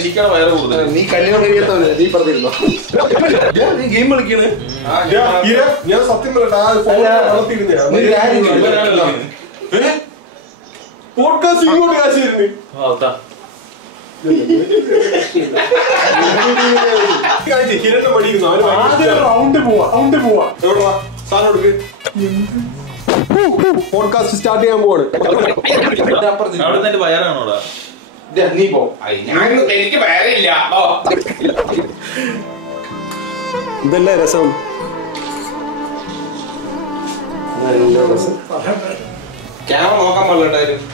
എനിക്കാണ് വയറ് കൂടുതൽ. നീ കല്യാണം കഴിയാത്തവന് നീ പറഞ്ഞിരുന്നോ? നീ ഗെയിം കളിക്കണ്? ഞാൻ സത്യം പോഡ്കാസ്റ്റ് ഇങ്ങോട്ട് കാശ് തരുന്നു. ഹിരണ്ടെ പഠിക്കുന്നു. റൗണ്ട് പോവാ എവിടാ സാധനം എടുക്ക്. പോഡ്കാസ്റ്റ് സ്റ്റാർട്ട് ചെയ്യാൻ പോവാണ്. വയറാണോടാ? നീ പോ. എനിക്ക് വയറില്ല. ഇതല്ലേ രസം. ക്യാമറ നോക്കാൻ പാടില്ലായിരുന്നു.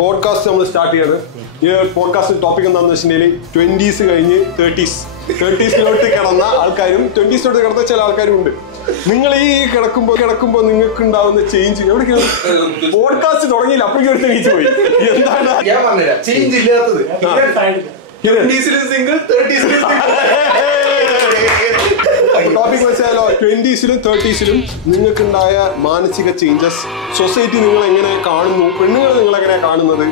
പോഡ്കാസ്റ്റ് നമ്മൾ സ്റ്റാർട്ട് ചെയ്യാണ്. ഈ പോഡ്കാസ്റ്റ് ടോപ്പിക് എന്താണെന്ന് വെച്ചിട്ടുണ്ടെങ്കിൽ 20s കഴിഞ്ഞ് 30s കിടന്ന ആൾക്കാരും 20s കിടന്ന ചില ആൾക്കാരും ഉണ്ട്. നിങ്ങൾ ഈ കിടക്കുമ്പോ നിങ്ങൾക്ക് ഉണ്ടാവുന്ന ചേഞ്ച് എവിടേക്കാണ്? പോഡ്കാസ്റ്റ് തുടങ്ങിയില്ല അപ്പോഴേക്കും ഒരു ചേഞ്ച് പോയി. എന്താണ് ഞാൻ പറഞ്ഞുതരാം ചേഞ്ച് ഇല്ലാത്തത്. 20s സിംഗിൾ, 30s ടോപ്പിക് വെച്ചാലോ 20s-ലും 30s-ലും നിങ്ങൾക്കുണ്ടായ മാനസിക ചേഞ്ചസ്, സൊസൈറ്റി നിങ്ങൾ എങ്ങനെ കാണുന്നു, പെണ്ണുങ്ങൾ നിങ്ങൾ എങ്ങനെ കാണുന്നത്,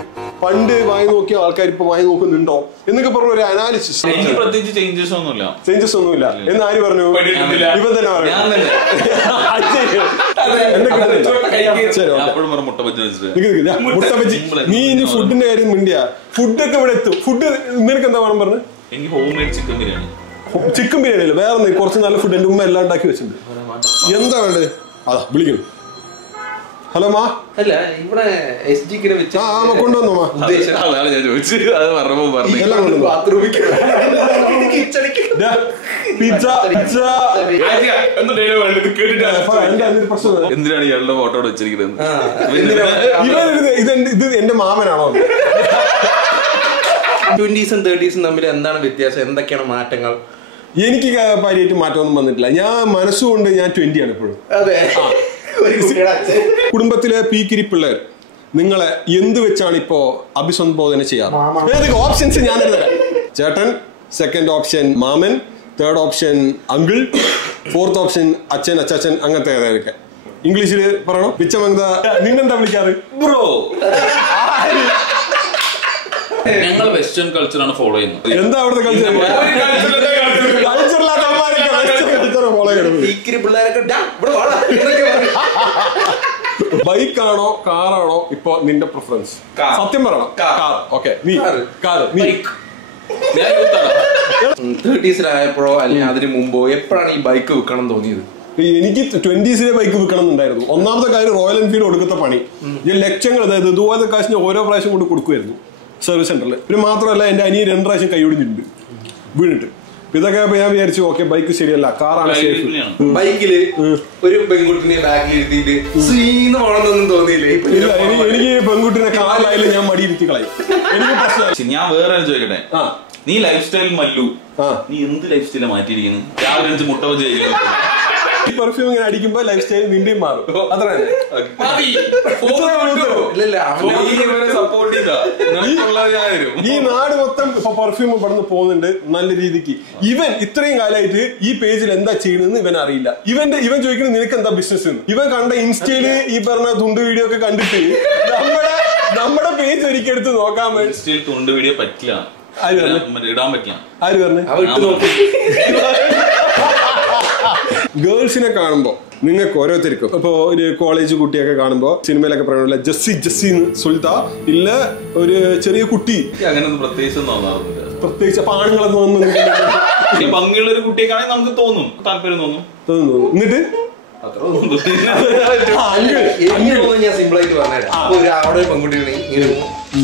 പണ്ട് വായി നോക്കിയ ആൾക്കാർ ഇപ്പൊ വായി നോക്കുന്നുണ്ടോ എന്നൊക്കെ പറഞ്ഞ ഒരു അനാലിസിസ്. പ്രത്യേകിച്ച് ചേഞ്ചസ് ഒന്നുമില്ല എന്ന് ആര് പറഞ്ഞു? ഇവൻ തന്നെ പറഞ്ഞു. മുട്ടബജി. നീ ഇനി ഫുഡിന്റെ കാര്യം മിണ്ടിയ ഫുഡൊക്കെ ഇവിടെ എത്തും. ഫുഡ് നിനക്ക് എന്താ വേണം പറഞ്ഞു? എനിക്ക് home made chicken biryani. Chicken biryani അല്ല, വേറെ കുറച്ച് നല്ല ഫുഡ് എന്റെ ഉമ്മ എല്ലാം ഉണ്ടാക്കി വെച്ചിട്ടുണ്ട്. എന്താ വേണ്ടത്? അതാ വിളിക്കണം. ഹലോ മാ. അല്ല ഇവിടെ കൊണ്ടുവന്നോ മാ? ഞാൻ ചോദിച്ചു. അത് പറഞ്ഞപ്പോ പറഞ്ഞു എന്തിനാണ് ഇയാളുടെ ഫോട്ടോ വെച്ചിരിക്കുന്നത്? ഇത് എന്റെ മാമനാണോ? 20s-ഉം 30s-ഉം തമ്മിൽ എന്താണ് വ്യത്യാസം? എന്തൊക്കെയാണ് മാറ്റങ്ങൾ? എനിക്ക് കാര്യമായിട്ട് മാറ്റമൊന്നും വന്നിട്ടില്ല. ഞാൻ മനസ്സുകൊണ്ട് ഞാൻ 20 ആണ് ഇപ്പോഴും. കുടുംബത്തിലെ പീക്കിരി പിള്ളേർ നിങ്ങളെ എന്ത് വെച്ചാണ് ഇപ്പോ അഭിസംബോധന ചെയ്യാറ്? ഓപ്ഷൻസ് ഞാൻ തരാം. ചേട്ടൻ, സെക്കൻഡ് ഓപ്ഷൻ മാമൻ, third option uncle, fourth option അച്ഛൻ, അച്ചാച്ചൻ, അങ്ങനത്തെ ഏതൊക്കെ ഇംഗ്ലീഷിൽ പറയണം. പിച്ചമംഗ നിന്നെന്താ വിളിക്കാറ്? ബ്രോ. ഞങ്ങൾ വെസ്റ്റേൺ കൾച്ചറാണ് ഫോളോ ചെയ്യുന്നത്. എന്താ അവിടുത്തെ കൾച്ചർ? ബൈക്കാണോ കാറാണോ ഇപ്പൊ നിന്റെ പ്രിഫറൻസ്? സത്യം പറയണം. ഓക്കെ, നീ കാറ്. നീ 30s-ലായപ്പോഴോ അല്ലെങ്കിൽ അതിന് മുമ്പോ എപ്പോഴാണ് ഈ ബൈക്ക് വിൽക്കണം തോന്നിയത്? എനിക്ക് 20s-ലെ ബൈക്ക് വിൽക്കണം എന്നുണ്ടായിരുന്നു. ഒന്നാമത്തെ കാര്യം റോയൽ എൻഫീൽഡ് കൊടുക്കുന്ന പണി ഞാൻ ലക്ഷങ്ങൾ, അതായത് ഇതുപോലത്തെ കാശിന് ഓരോ പ്രാവശ്യം കൊണ്ട് കൊടുക്കുമായിരുന്നു സർവീസ് സെന്ററിൽ. പിന്നെ മാത്രമല്ല എന്റെ അനിയൻ 2 പ്രാവശ്യം കൈയൊടിഞ്ഞിട്ടുണ്ട് വീണിട്ട്. ഇതൊക്കെ ഞാൻ വിചാരിച്ചു ഓക്കെ ബൈക്ക് ശരിയല്ല, കാറാണ് സേഫ്. ബൈക്കില് ഒരു പെൺകുട്ടിനെ ബാക്കിൽ ഇരുത്തിയിട്ട് സീന്നൊന്നും തോന്നിയില്ലേ? എനിക്ക് പെൺകുട്ടിനെ കാറിലായാലും ഞാൻ മടിയിരുത്തി കളയും. എനിക്ക് പ്രശ്നം. ഞാൻ വേറെ ചോദിക്കട്ടെ, നീ ലൈഫ് സ്റ്റൈൽ മല്ലു, നീ എന്ത് ലൈഫ് സ്റ്റൈലാ മാറ്റിയിരിക്കുന്നു? രാവിലെ മുട്ട വെച്ച് ഈ പെർഫ്യൂം ഇങ്ങനെ അടിക്കുമ്പോ ലൈഫ് സ്റ്റൈൽ നിന്റെയും മാറും. അത്ര ഈ നാട് മൊത്തം ഇപ്പൊ പെർഫ്യൂം പടന്ന് പോകുന്നുണ്ട് നല്ല രീതിക്ക്. ഇവൻ ഇത്രയും കാലമായിട്ട് ഈ പേജിൽ എന്താ ചെയ്യുന്നതെന്ന് ഇവൻ അറിയില്ല. ഇവൻ ചോദിക്കുന്നത് നിനക്ക് എന്താ ബിസിനസ് എന്ന്. ഇവൻ കണ്ട ഇൻസ്റ്റയില് ഈ പറഞ്ഞ തുണ്ട് വീഡിയോ ഒക്കെ കണ്ടിട്ട് നമ്മുടെ പേജ് ഒരിക്കൽ എടുത്ത് നോക്കാൻ വേണ്ടി. തുണ്ട് വീഡിയോ പറ്റില്ല, ഇടാൻ പറ്റില്ല. ആര് പറഞ്ഞു? ഗേൾസിനെ കാണുമ്പോ നിങ്ങൾക്ക് ഓരോരുത്തർക്കും ഇപ്പൊ ഒരു കോളേജ് കുട്ടിയൊക്കെ കാണുമ്പോ സിനിമയിലൊക്കെ പറയണല്ലോ ജസ്സി സുൽത്ത ഇല്ല ഒരു ചെറിയ കുട്ടി, അങ്ങനെയൊന്നും പ്രത്യേകിച്ച് അപ്പൊ ആണുങ്ങളെന്ന് തോന്നുന്നു ഭംഗിയുള്ള ഒരു കുട്ടിയൊക്കെയാണെങ്കിൽ നമുക്ക് തോന്നും, താല്പര്യം തോന്നും. എന്നിട്ട് ഞാൻ സിമ്പിൾ ആയിട്ട് പറഞ്ഞുതരാം. അവിടെ ഒരു പെൺകുട്ടികളെ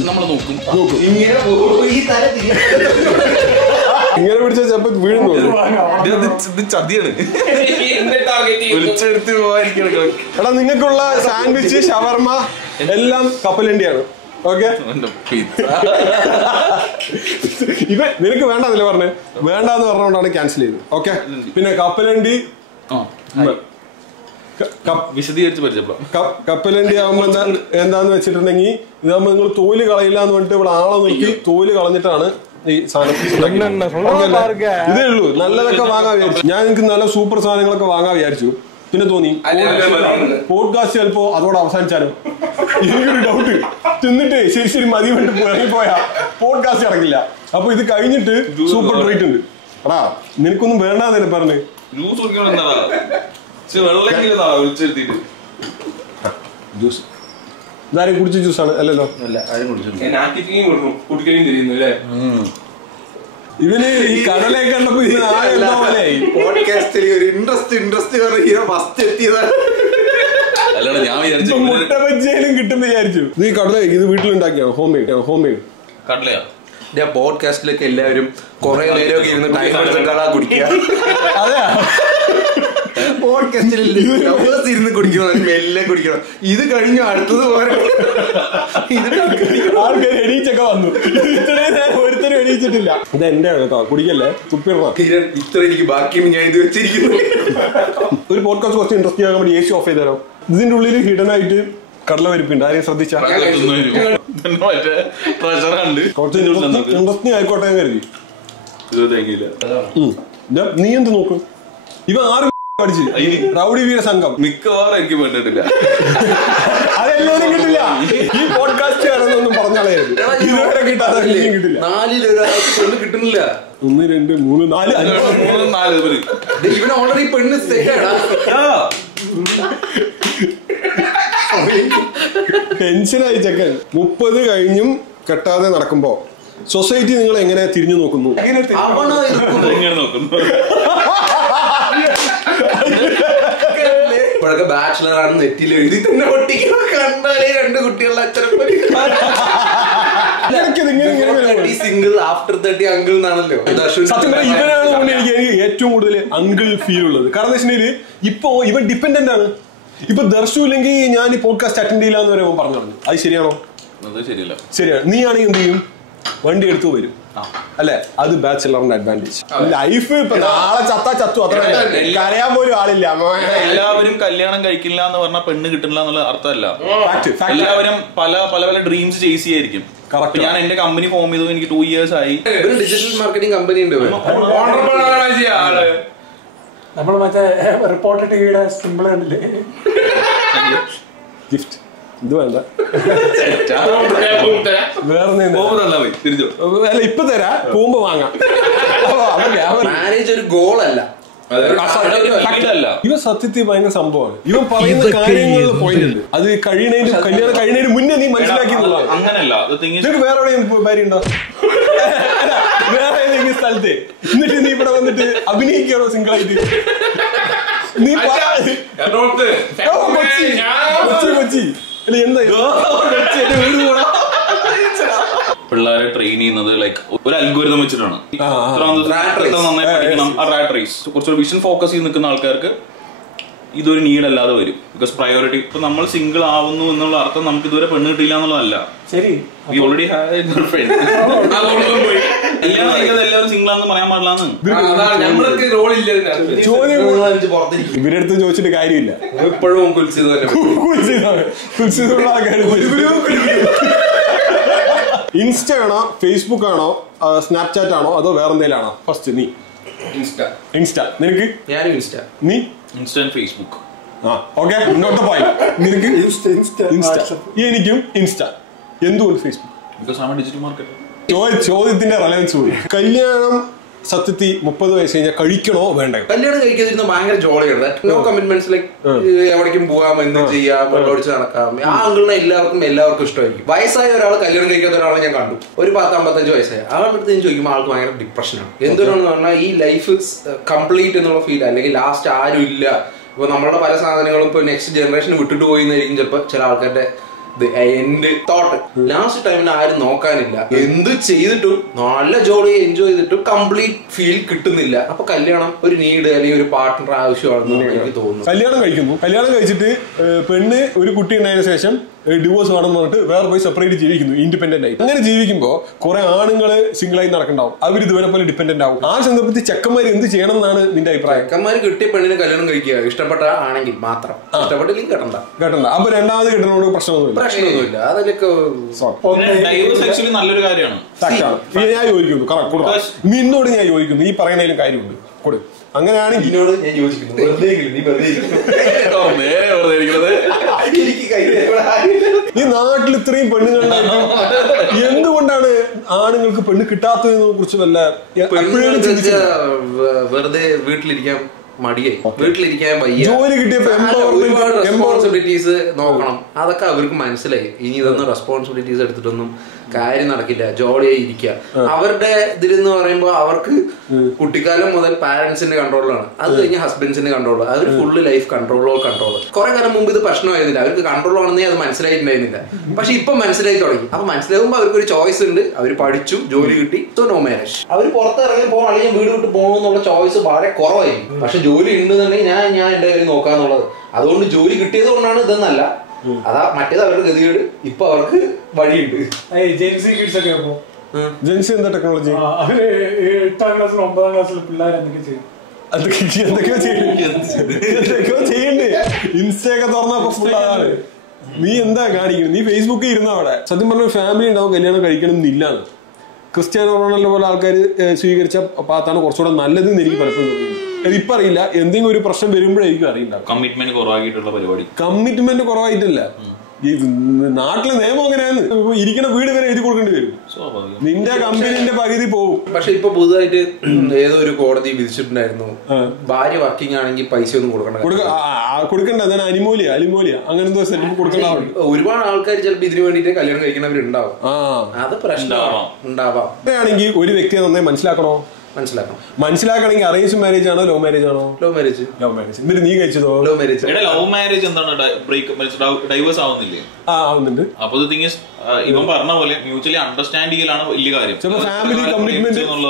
നമ്മൾ നോക്കും, ഇങ്ങനെ പിടിച്ച ചിലപ്പോ വീഴുന്നു. ചതിയാണ്. എടാ നിങ്ങൾക്കുള്ള സാൻഡ്വിച്ച്, ഷവർമ എല്ലാം കപ്പലണ്ടിയാണ്. ഓക്കെ, ഇവൻ നിനക്ക് വേണ്ടെന്നല്ലേ പറഞ്ഞേ? വേണ്ടെന്ന് പറഞ്ഞുകൊണ്ടാണ് ക്യാൻസൽ ചെയ്തത്. ഓക്കെ, പിന്നെ കപ്പലണ്ടി വിശദീകരിച്ച് പരിചയപ്പെടാം. കപ്പലണ്ടി ആവുമ്പോ എന്താന്ന് വെച്ചിട്ടുണ്ടെങ്കിൽ ഇതാകുമ്പോ നിങ്ങൾ തോല് കളയില്ല എന്ന് പറഞ്ഞിട്ട് ഇവിടെ ആളെ നോക്കി തോല് കളഞ്ഞിട്ടാണ് ഈ സാധനം. ഇതേ ഉള്ളൂ, നല്ലതൊക്കെ വാങ്ങാൻ വിചാരിച്ചു ഞാൻ. നിങ്ങൾക്ക് നല്ല സൂപ്പർ സാധനങ്ങളൊക്കെ വാങ്ങാൻ വിചാരിച്ചു. പിന്നെ തോന്നി പോഡ്കാസ്റ്റ് ചിലപ്പോ അതോടെ അവസാനിച്ചാലോ? എനിക്കൊരു ഡൗട്ട്. തിന്നിട്ട് ശരി മതി വേണ്ടി ഇറങ്ങിപ്പോയാ പോഡ്കാസ്റ്റ് ഇറങ്ങില്ല. അപ്പൊ ഇത് കഴിഞ്ഞിട്ട് സൂപ്പർ ട്രീറ്റ് ഉണ്ട്. എടാ നിനക്കൊന്നും വേണ്ടാന്നല്ലേ പറഞ്ഞ് ജ്യൂസ് ഇതാരും കുടിച്ച ജ്യൂസാണ് അല്ലല്ലോ? ഇവന് ഈ കടലേക്ക് കണ്ടപ്പോ മുട്ട ബജ്ജിയാലും കിട്ടും വിചാരിച്ചു. ഇത് ഈ കടലേക്ക് ഇത് വീട്ടിലുണ്ടാക്കിയാണ്? Home made കടലയാ? പോഡ്കാസ്റ്റിലൊക്കെ എല്ലാവരും കുറെ നേരമൊക്കെ ഇരുന്ന് ടൈം എടുത്തിട്ടാ കുടിക്കുക. അതെയാ പോഡ്കാസ്റ്റിൽ ഇരുന്ന് കുടിക്കണം, മെല്ലെ കുടിക്കണം. ഇത് കഴിഞ്ഞു അടുത്തത് പോലെ ആൾക്കാർ എണീച്ചൊക്കെ വന്നു. ഇത്രയും നേരം ഒരുത്തരും എണീച്ചിട്ടില്ല. ഇത് എന്റെ കേട്ടോ, കുടിക്കല്ലേ, തുപ്പിടണം. ഇത്ര എനിക്ക് ബാക്കിയാണ് ഞാൻ ഇത് വെച്ചിരിക്കുന്നു. ഒരു പോഡ്കാസ്റ്റ് കുറച്ച് ഇൻട്രസ്റ്റിംഗ് ആകാൻ വേണ്ടി AC ഓഫ് ചെയ്താലോ? ഇതിന്റെ ഉള്ളിൽ ഹിഡൻ ആയിട്ട് കടല വരിപ്പുണ്ട്. ആരെയും ശ്രദ്ധിച്ചാൽ കുറച്ച് ഇൻട്രസ്റ്റിംഗ് ആയിക്കോട്ടെ ഞാൻ കരുതി. നീ എന്ത് നോക്കും? ഇവ 6 പഠിച്ച് റൗഡി വീര സംഘം മിക്കവാറും എനിക്ക് വേണ്ടിട്ടില്ല. അതെല്ലാവരും കിട്ടില്ല. ഈ പോഡ്കാസ്റ്റ് ആണെന്നൊന്നും പറഞ്ഞാളായിരുന്നു. ഇതുവരെ കിട്ടാതെ കിട്ടില്ല. 4 കിട്ടുന്നില്ല. 1 2 3 4 4 ഇവന് ഓൾറെഡി പെണ്ണ് ടെൻഷനായി ചെക്കൻ. 30 കഴിഞ്ഞും കെട്ടാതെ നടക്കുമ്പോ സൊസൈറ്റി നിങ്ങൾ എങ്ങനെ തിരിഞ്ഞു നോക്കുന്നു? ഇപ്പോഴൊക്കെ ബാച്ചിലർ ആണ് നെറ്റിൽ എഴുതി തന്നെ പൊട്ടിക്കണം. കണ്ടാലേ 2 കുട്ടികളുടെ അച്ഛനെ സിംഗിൾ ആഫ്റ്റർ 30 അങ്കിൾ എന്നാണല്ലോ. സത്യം പറഞ്ഞാൽ ഇവനാണ് എനിക്ക് ഏറ്റവും കൂടുതൽ അങ്കിൾ ഫീൽ ഉള്ളത്. കാരണം എന്താ വെച്ചിട്ടുണ്ടെങ്കിൽ ഇപ്പൊ ഇവൻ ഡിപെൻഡന്റ് ആണ്. ഇപ്പൊ ദർശു ഇല്ലെങ്കിൽ ഞാൻ ഈ പോഡ്കാസ്റ്റ് അറ്റൻഡ് ചെയ്യില്ല എന്ന് വരെ പറഞ്ഞു. അത് ശരിയാണോ? ശരിയല്ല. ശരിയാണ്. നീ ആണെങ്കിൽ എന്ത് ചെയ്യും? വണ്ടി എടുത്തു വരും അല്ലെ? അത് ബാച്ചിലറിന്റെ അഡ്വാൻറ്റേജ്. ലൈഫ് ഇപ്പൊ നാളെ ചത്തു അത്ര കരയാൻ പോലും ആളില്ല. എല്ലാവരും കല്യാണം കഴിക്കില്ല എന്ന് പറഞ്ഞാൽ പെണ്ണ് കിട്ടില്ല എന്നുള്ള അർത്ഥമല്ല. എല്ലാവരും പല പല പല ഡ്രീംസ് ചേസ് ചെയ്യായിരിക്കും. ഞാൻ എന്റെ കമ്പനി ഫോം ചെയ്തു, എനിക്ക് 2 years ആയി. ഡിജിറ്റൽ മാർക്കറ്റിംഗ് കമ്പനി ഉണ്ട്. നമ്മൾ മറ്റേ റിപ്പോർട്ടർ ടിവിയുടെ സിമ്പിൾ കണ്ടില്ലേ? ഗിഫ്റ്റ് ഇത് വേണ്ട, വേറെ അല്ല ഇപ്പൊ തരാ, പോകുമ്പോ വാങ്ങാം. മാരേജ് ഒരു ഗോൾ അല്ല. ഇവ സത്യത്തിൽ ഭയങ്കര സംഭവമാണ്. ഇവൻ പറയുന്ന കാര്യങ്ങളിൽ പോയിന്റ് ഉണ്ട്. അത് കല്യാണം കഴിയുന്നതിന് മുന്നേ നീ മനസ്സിലാക്കി. അങ്ങനല്ല, വേറെ എവിടെയും ഭാര്യ ഉണ്ടോ? വേറെ ഏതെങ്കിലും സ്ഥലത്ത് എന്നിട്ട് നീ ഇവിടെ വന്നിട്ട് അഭിനയിക്കണോ സിംഗിളായിട്ട്? നീ കൊച്ചി എന്താ പിള്ളേരെ ട്രെയിൻ ചെയ്യുന്നത് ലൈക്ക് ഒരു അൽഗോരിതം വെച്ചിട്ടാണ്. നന്നായി പഠിക്കണം, റാറ്റ് റേസ്. കുറച്ചൊരു വിഷൻ ഫോക്കസ് ചെയ്ത് നിൽക്കുന്ന ആൾക്കാർക്ക് ഇതൊരു നീഡ് അല്ലാതെ വരും. ബിക്കോസ് പ്രയോറിറ്റി ഇപ്പൊ നമ്മൾ സിംഗിൾ ആവുന്നു എന്നുള്ള അർത്ഥം നമുക്ക് ഇതുവരെ പെണ്ണ് കിട്ടില്ല എന്നുള്ളതല്ല. We already have A girlfriend. എല്ലാവരും സിംഗിൾ ആണെന്ന് പറയാൻ പാടില്ലാന്ന്. ഇവരുടെ അടുത്ത് ചോദിച്ചിട്ട് കാര്യമില്ല. ഇപ്പോഴും ഇൻസ്റ്റ ആണോ, ഫേസ്ബുക്ക് ആണോ, സ്നാപ്ചാറ്റ് ആണോ, അതോ വേറെ എന്തെങ്കിലും ആണോ? ഫസ്റ്റ് നീ ഇൻസ്റ്റ. നിനക്ക്? ഞാനും ഇൻസ്റ്റ. നീ? Insta and Facebook. Okay, note പോയി. നിനക്ക്? ഇൻസ്റ്റ. എനിക്കും ഇൻസ്റ്റ. എന്തുകൊണ്ട് Facebook? Because I am a digital marketer. ചോദ്യത്തിന്റെ റെലവൻസ് പോയി. കല്യാണം സത്യത്തിൽ 30 വയസ്സ് കഴിഞ്ഞാൽ കഴിക്കണോ വേണ്ടോ? കല്യാണം കഴിക്കാതിരുന്ന ഭയങ്കര ജോളിയാണ്. നോ കമ്മിറ്റ്മെന്റ്സ്, ലൈക്ക് എവിടേക്കും പോവാം, എന്തും ചെയ്യാം, വെള്ളമടിച്ച് നടക്കാം. ആ അങ്കിളിനെ എല്ലാവർക്കും ഇഷ്ടമായിരിക്കും. വയസ്സായ ഒരാൾ കല്യാണം കഴിക്കാത്ത ഒരാളെ ഞാൻ കണ്ടു, ഒരു 10-55 വയസ്സായ ആളുടെ അടുത്ത് ഞാൻ ചോദിക്കുമ്പോൾ ആൾക്ക് ഭയങ്കര ഡിപ്രഷനാണ്. എന്തുകൊണ്ടാണെന്ന് പറഞ്ഞാൽ ഈ ലൈഫ് കംപ്ലീറ്റ് എന്നുള്ള ഫീൽ, അല്ലെങ്കിൽ ലാസ്റ്റ് ആരും ഇല്ല. ഇപ്പൊ നമ്മളുടെ പല സാധനങ്ങളും ഇപ്പൊ നെക്സ്റ്റ് ജനറേഷന് വിട്ടിട്ട് പോയിന്നായിരിക്കും ചിലപ്പോൾ ചില ആൾക്കാരുടെ എന്റെ തോട്ട്. ലാസ്റ്റ് ടൈമിൽ ആരും നോക്കാനില്ല. എന്ത് ചെയ്തിട്ടും നല്ല ജോലി എൻജോയ് ചെയ്തിട്ടും കംപ്ലീറ്റ് ഫീൽ കിട്ടുന്നില്ല. അപ്പൊ കല്യാണം ഒരു നീഡ് അല്ലെങ്കിൽ ഒരു പാർട്ട്ണർ ആവശ്യമാണെന്ന് എനിക്ക് തോന്നുന്നു. കല്യാണം കഴിച്ചിട്ട് പെണ്ണ് ഒരു കുട്ടി ഉണ്ടായതിനു ശേഷം ഡിവോഴ്സ് വേണമെന്ന് പറഞ്ഞിട്ട് വേറെ പോയി സെപ്പറേറ്റ് ജീവിക്കുന്നു, ഇൻഡിപെൻഡന്റ് ആയി. അങ്ങനെ ജീവിക്കുമ്പോൾ കുറെ ആണുങ്ങള് സിംഗിൾ ആയി നടക്കണ്ടാവും. അവർ ഇതുവരെ പോലെ ഡിപെൻഡന്റ് ആവും. ആ സന്ദർഭത്തിൽ ചെക്കന്മാർ എന്ത് ചെയ്യണം എന്നാണ് നിന്റെ അഭിപ്രായം? ചെക്കന്മാര് കിട്ടിയ പെണ്ണിനെ കല്യാണം കഴിക്കുക, ഇഷ്ടപ്പെട്ട ആണെങ്കിൽ മാത്രം. ഇഷ്ടപ്പെട്ടില്ലെങ്കിൽ കെട്ടണ്ട. അപ്പൊ രണ്ടാമത് കിട്ടുന്നതോട് പ്രശ്നമൊന്നുമില്ല. അതൊക്കെ നല്ലൊരു കാര്യമാണ്. ഞാൻ യോജിക്കുന്നു. നിന്നോട് ഞാൻ യോജിക്കുന്നു. ഈ പറയുന്നതിലും കാര്യമുണ്ട്. അങ്ങനെയാണെങ്കിൽ ഇതിനോട് ഞാൻ യോജിക്കുന്നു. ഈ നാട്ടിൽ ഇത്രയും പെണ്ണുങ്ങളുണ്ടായിട്ടും എന്തുകൊണ്ടാണ് ആണുങ്ങൾക്ക് പെണ്ണ് കിട്ടാത്തതിനെ കുറിച്ച് വല്ല വെറുതെ വീട്ടിലിരിക്കാൻ മടിയായി, വീട്ടിലിരിക്കാൻ വയ്യ, ജോലി കിട്ടിയപ്പോ ഒരുപാട് റെസ്പോൺസിബിലിറ്റീസ് നോക്കണം. അതൊക്കെ അവർക്ക് മനസ്സിലായി. ഇനി ഇതൊന്നും റെസ്പോൺസിബിലിറ്റീസ് എടുത്തിട്ടൊന്നും കാര്യം നടക്കില്ല, ജോളിയായി ഇരിക്കുക. അവരുടെ ഇതിലെന്ന് പറയുമ്പോൾ അവർക്ക് കുട്ടിക്കാലം മുതൽ പാരന്റ്സിന്റെ കൺട്രോളിലാണ്, അത് കഴിഞ്ഞ് ഹസ്ബൻഡ്സിന്റെ കൺട്രോൾ, അവർ ഫുള്ള് ലൈഫ് കൺട്രോൾ. കുറെ കാലം മുമ്പ് ഇത് പ്രശ്നമായിരുന്നില്ല, അവർക്ക് കൺട്രോൾ ആണെന്നേ അത് മനസ്സിലായിട്ടുണ്ടായിരുന്നില്ല. പക്ഷെ ഇപ്പൊ മനസ്സിലായി തുടങ്ങി. അപ്പൊ മനസ്സിലാകുമ്പോൾ അവർക്ക് ഒരു ചോയ്സ് ഉണ്ട്, അവർ പഠിച്ചു, ജോലി കിട്ടി, സോ നോ മാരേജ്. അവർ പുറത്തിറങ്ങി പോകണം അല്ലെങ്കിൽ വീട് വിട്ട് പോകണമെന്നുള്ള ചോയ്സ് വളരെ കുറവായിരിക്കും. പക്ഷെ ജോലി ഉണ്ടെന്നുണ്ടെങ്കിൽ ഞാൻ എന്റെ കാര്യം നോക്കാന്നുള്ളത്. അതുകൊണ്ട് ജോലി കിട്ടിയത് കൊണ്ടാണ് ഇതെന്നല്ല, അതാ മറ്റേത് അവരുടെ ഗതികേട്. ഇപ്പൊ അവർക്ക് വഴിയുണ്ട്. ജെൻസി എന്താ ടെക്നോളജി? അവര് 8ാം ക്ലാസ്സിലും 9ാം ക്ലാസ്സിലും പിള്ളേർ എന്തൊക്കെ ചെയ്യും? എന്തൊക്കെയോ ചെയ്യണ്ടേ? ഇൻസ്റ്റയൊക്കെ തുറന്നപ്പോ ഫുൾ അതാണ്. നീ എന്താ കാണിക്കുന്നത്? നീ ഫേസ്ബുക്കിൽ ഇരുന്ന അവിടെ. സത്യം പറഞ്ഞ ഫാമിലി ഉണ്ടാവും, കല്യാണം കഴിക്കണം എന്നില്ലാന്ന്. ക്രിസ്ത്യാനോ റൊണാൾഡോ പോലെ ആൾക്കാർ സ്വീകരിച്ച പാത്താണ് കുറച്ചുകൂടെ നല്ലതെന്ന് എനിക്ക് പലപ്പോഴും തോന്നുന്നു. ഇപ്പൊ അറിയില്ല, എന്തെങ്കിലും ഒരു പ്രശ്നം വരുമ്പോഴായിരിക്കും അറിയില്ല. കമ്മിറ്റ്മെന്റ് കുറവായിട്ടുള്ള പരിപാടി. കമ്മിറ്റ്മെന്റ് കുറവായിട്ടില്ല. ഈ നാട്ടിലെ നിയമം അങ്ങനെയാണ്. ഇരിക്കുന്ന വീട് വരെ എഴുതി കൊടുക്കേണ്ടി വരും, നിന്റെ കമ്പനിന്റെ പകുതി പോകും. പക്ഷെ ഇപ്പൊ പുതുതായിട്ട് ഏതോ ഒരു കോടതി വിധിച്ചിട്ടുണ്ടായിരുന്നു, ഭാര്യ വർക്കിംഗ് ആണെങ്കിൽ പൈസ ഒന്നും കൊടുക്കണ്ട. അതാണ് അലിമോലിയ അങ്ങനെ എന്തോ സെറ്റപ്പ് കൊടുക്കണ്ട. ഒരുപാട് ആൾക്കാർ ചിലപ്പോൾ ഇതിനു വേണ്ടിട്ട് കല്യാണം കഴിക്കുന്നവരുണ്ടാവും. അത് പ്രശ്നം ഉണ്ടാവാം. ആണെങ്കിൽ ഒരു വ്യക്തിയെ നന്നായി മനസ്സിലാക്കണമെങ്കിൽ അറേഞ്ച് മാരേജ് ആണോ ലോ മാരേജ് ആണോ? Love marriage. എന്നിട്ട് നീ കഴിച്ചതോ? Love marriage. ലവ് മാരേജ് എന്താണ് ഡൈവേഴ്സ് ആവുന്നില്ലേ? ആവുന്നുണ്ട്. അപ്പൊ ഇവൻ പറഞ്ഞ പോലെ മ്യൂച്വലി അണ്ടർസ്റ്റാൻഡ് ചെയ്യലാണ് വലിയ കാര്യം.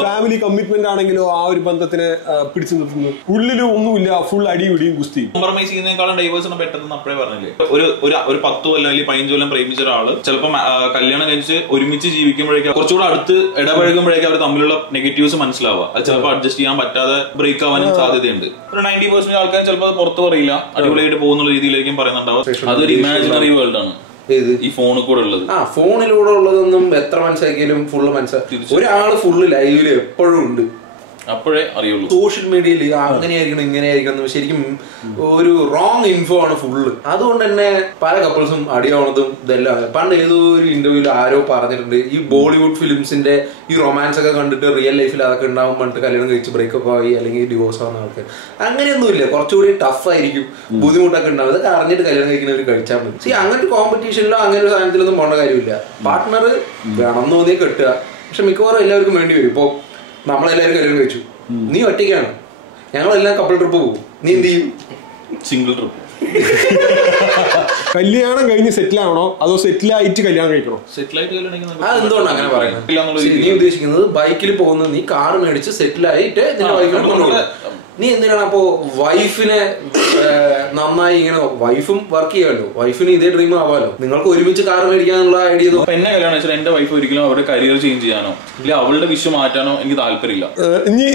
ഫാമിലി കമ്മിറ്റ്മെന്റ് ആണെങ്കിലോ ആ ഒരു ബന്ധത്തിനെ പിടിച്ചു നിർത്തുന്നു. ഉള്ളിലും ഒന്നുമില്ല, ഫുൾ അടിപിടിയും കുസ്തി. കോംപ്രമൈസ് ചെയ്യുന്നതിനേക്കാളും ഡൈവേഴ്സിനെ പെട്ടെന്ന് അപ്പഴേ പറഞ്ഞില്ലേ. ഒരു 10 കൊല്ലം അല്ലെങ്കിൽ 15 കൊല്ലം പ്രേമിച്ച ഒരാള് ചിലപ്പോൾ കല്യാണം കഴിച്ച് ഒരുമിച്ച് ജീവിക്കുമ്പോഴേക്കും കുറച്ചുകൂടെ അടുത്ത് ഇടപഴകുമ്പോഴേക്കും അവർ തമ്മിലുള്ള നെഗറ്റീവ്സ് മനസ്സിലാവുക. അത് ചിലപ്പോൾ അഡ്ജസ്റ്റ് ചെയ്യാൻ പറ്റാതെ ബ്രേക്ക് ആവാനും സാധ്യതയുണ്ട്. ഒരു 90% ആൾക്കാർ ചിലപ്പോൾ പുറത്ത് പറയില്ല, അടിപൊളിയായിട്ട് പോകുന്ന രീതിയിലേക്കും പറയുന്നുണ്ടാവും. അതൊരു ഇമാജിനറി വേൾഡ് ആണ് ഈ ഫോണിൽ കൂടെ ഉള്ളത്. ഫോണിലൂടെ ഉള്ളതൊന്നും എത്ര മനസ്സിലാക്കിയാലും ഫുള്ള് മനസ്സിലാക്കി. ഒരാള് ഫുള്ള് ലൈവില് എപ്പോഴും ഉണ്ട്, അപ്പോഴേ അറിയുള്ളൂ. സോഷ്യൽ മീഡിയയിൽ അങ്ങനെയായിരിക്കണം ഇങ്ങനെയായിരിക്കണം ശരിക്കും ഒരു റോങ് ഇൻഫോ ആണ് ഫുള്ള്. അതുകൊണ്ട് തന്നെ പല കപ്പിൾസും അടിയാവുന്നതും ഇതെല്ലാം. പണ്ട് ഏതോ ഒരു ഇന്റർവ്യൂവിൽ ആരോ പറഞ്ഞിട്ടുണ്ട്, ഈ ബോളിവുഡ് ഫിലിംസിന്റെ ഈ റൊമാൻസ് ഒക്കെ കണ്ടിട്ട് റിയൽ ലൈഫിൽ അതൊക്കെ ഉണ്ടാവും പറഞ്ഞിട്ട് കല്യാണം കഴിച്ച് ബ്രേക്കപ്പ് ആയി അല്ലെങ്കിൽ ഡിവോഴ്സ് ആവുന്ന ആൾക്കാർ. അങ്ങനെയൊന്നുമില്ല, കുറച്ചുകൂടി ടഫ് ആയിരിക്കും, ബുദ്ധിമുട്ടൊക്കെ ഉണ്ടാവും. അതൊക്കെ അറിഞ്ഞിട്ട് കല്യാണം കഴിക്കുന്നവർ കഴിച്ചാൽ മതി. അങ്ങനത്തെ കോമ്പറ്റീഷനിലോ അങ്ങനെ ഒരു സാധനത്തിലൊന്നും പോകേണ്ട കാര്യമില്ല. പാർട്ട്ണർ വേണം തോന്നിയ കെട്ടുക. പക്ഷെ മിക്കവാറും എല്ലാവർക്കും വേണ്ടി വരും. ഇപ്പൊ നമ്മളെല്ലാവരും കല്യാണം കഴിച്ചു, നീ ഒറ്റയ്ക്കാണ്, ഞങ്ങളെല്ലാം കപ്പിൾ ട്രിപ്പ് പോകും, നീ എന്ത് ചെയ്യും? Single trip. കല്യാണം കഴിഞ്ഞ് സെറ്റിൽ ആവണോ അതോ സെറ്റിൽ ആയിട്ട് കല്യാണം കഴിക്കണോ? അതെന്തുകൊണ്ടാണ് അങ്ങനെ പറയുന്നത്? നീ ഉദ്ദേശിക്കുന്നത് ബൈക്കിൽ പോകുന്നത്, നീ കാർ മേടിച്ച് സെറ്റിൽ ആയിട്ട് നീ എന്തിനാണ് അപ്പോ വൈഫിനെ നന്നായി ഇങ്ങനെ? വൈഫും വർക്ക് ചെയ്യാമല്ലോ, വൈഫിന് ഇതേ ഡ്രീം ആവാലോ, നിങ്ങൾക്ക് ഒരുമിച്ച് കാർ മേടിക്കാനുള്ള ഐഡിയ. എന്നെ കല്യാണം വെച്ചാൽ എന്റെ വൈഫ് ഒരിക്കലും അവരുടെ കരിയർ ചേഞ്ച് ചെയ്യാനോ ഇല്ല അവളുടെ വിഷയം മാറ്റാനോ എനിക്ക് താല്പര്യമില്ല.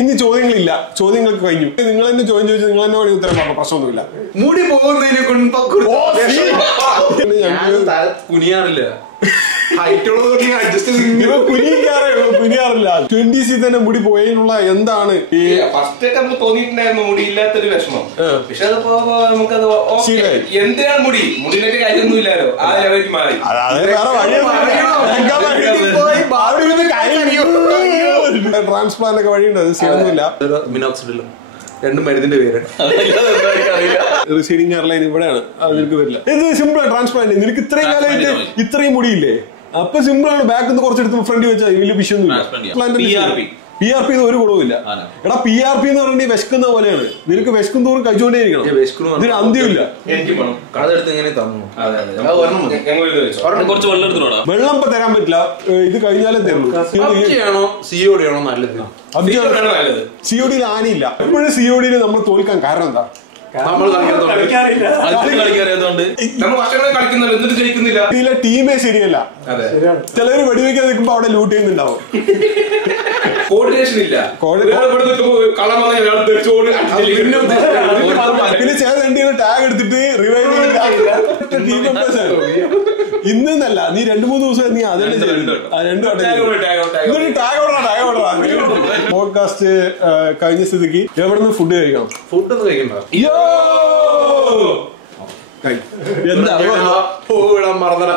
ഇനി ചോദ്യങ്ങളില്ല, ചോദ്യങ്ങൾക്ക് കഴിഞ്ഞു. നിങ്ങൾ തന്നെ ചോദ്യം ചോദിച്ചു, നിങ്ങൾ തന്നെ വേണമെങ്കിൽ ഉത്തരം പറഞ്ഞു, പ്രശ്നമൊന്നുമില്ല. മുടി പോകുന്നതിനെ കുനിയാറില്ല, കുനിയാറില്ല. 20s തന്നെ മുടി പോയതിനുള്ള എന്താണ് ഫസ്റ്റ് ഒക്കെ നമുക്ക് തോന്നിയിട്ടുണ്ടായിരുന്നു മുടിയില്ലാത്തൊരു വിഷമം. പക്ഷെ അതിപ്പോ നമുക്കത് എന്തിനാണ് മുടിയിലൊക്കെ കാര്യമൊന്നും ഇല്ലാലോ, ആ ലെവലിലേക്ക് മാറി. ട്രാൻസ്പ്ലാന്റ് ഒക്കെ വഴിയുണ്ട്, അത് ചെയ്യൊന്നുമില്ല. മിനോക്സിഡിലും രണ്ടും മരുന്നിന്റെ പേര്. റിസീഡിങ് ഹെയർ ലൈൻ ഇവിടെയാണ്, നിനക്ക് വരില്ല. ഇത് സിമ്പിൾ ആണ് ട്രാൻസ്പ്ലാന്റ്. നിനക്ക് ഇത്രയും കാലമായിട്ട് ഇത്രയും മുടിയില്ലേ, അപ്പൊ സിമ്പിൾ ആണ്. ബാക്ക് നിന്ന് കുറച്ചെടുത്ത് ഫ്രണ്ട് വെച്ചാൽ വലിയ വിഷയമൊന്നുമില്ല. PRP ഒരു ഗുണവുമില്ല. എടാ PRP എന്ന് പറഞ്ഞാൽ വിശക്കുന്ന പോലെയാണ്. നിനക്ക് വിശക്കും തോറും കഴിച്ചുകൊണ്ടേയിരിക്കണം, ഇതിന് അന്ത്യമില്ല. വെള്ളം ഇപ്പൊ തരാൻ പറ്റില്ല, ഇത് കഴിഞ്ഞാലേ തരുള്ളൂ. COD ആനയില്ല. എപ്പോഴും COD നമ്മൾ തോൽക്കാൻ കാരണം എന്താ? ടീമേ ശരിയല്ല. ചിലര് വെടിവെക്കാൻ നിൽക്കുമ്പോ അവിടെ ലൂട്ട് ചെയ്യുന്നുണ്ടാവും. കോർഡിനേഷൻ ഇല്ല. പിന്നെ ചില വണ്ടികൾ ടാഗ് എടുത്തിട്ട് റിവൈവ് ചെയ്യില്ല. ഇന്നല്ല, നീ 2-3 ദിവസം നീ അതന്നെ പോഡ്കാസ്റ്റ് കഴിഞ്ഞ സ്ഥിതിക്ക് എവിടെ നിന്ന് ഫുഡ് കഴിക്കണം? ഫുഡ് ഒന്നും കഴിക്കണ്ട. എന്താ മറന്നട